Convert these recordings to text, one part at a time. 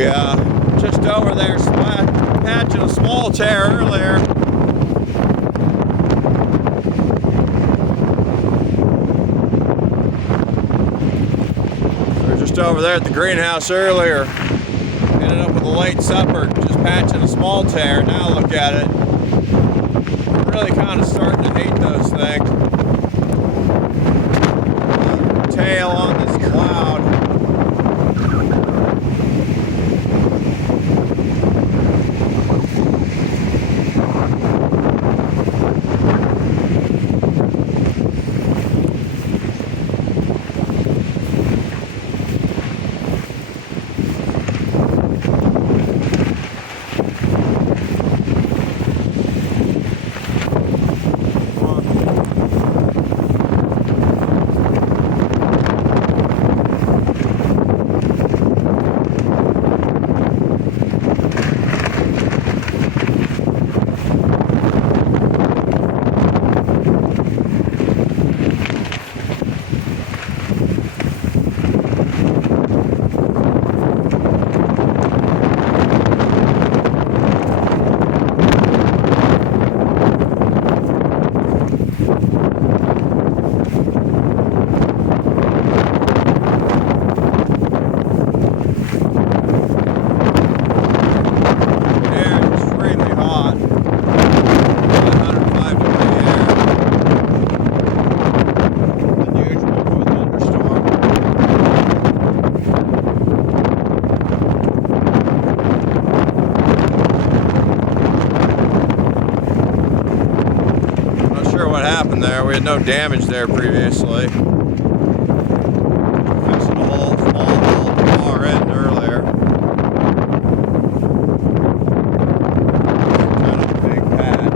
Yeah, just over there, patching a small tear earlier. We were just over there at the greenhouse earlier. Ended up with a late supper, just patching a small tear. Now look at it. I'm really kind of starting to hate those things. Tail on this cloud. There, we had no damage there previously. Fixing a small hole at the far end earlier. Kind of a big patch.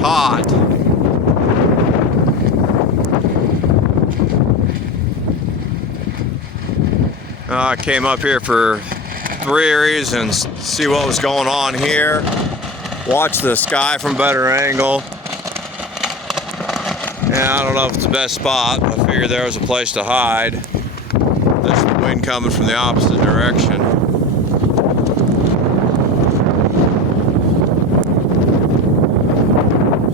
Hot. I came up here for 3 reasons. See what was going on here, watch the sky from a better angle, and I don't know if it's the best spot. I figured there was a place to hide. There's the wind coming from the opposite direction.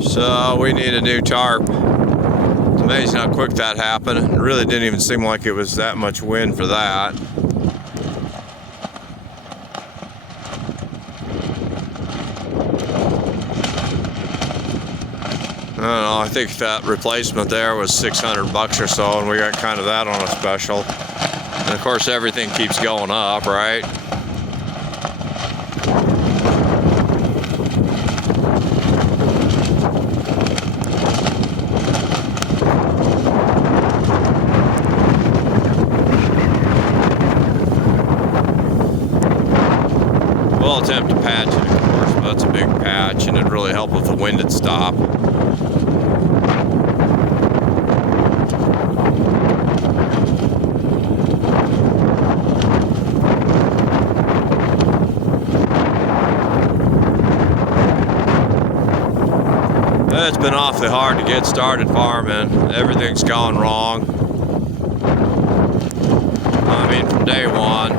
So we need a new tarp. It's amazing how quick that happened. It really didn't even seem like it was that much wind for that. I don't know, I think that replacement there was $600 or so, and we got kind of that on a special. And of course everything keeps going up, right? attempt to patch it, of course, but that's a big patch, and it'd really help if the wind had stopped. It's been awfully hard to get started farming. Everything's gone wrong. I mean, from day one.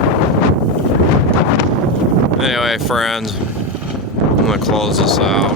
Anyway, friends, I'm gonna close this out.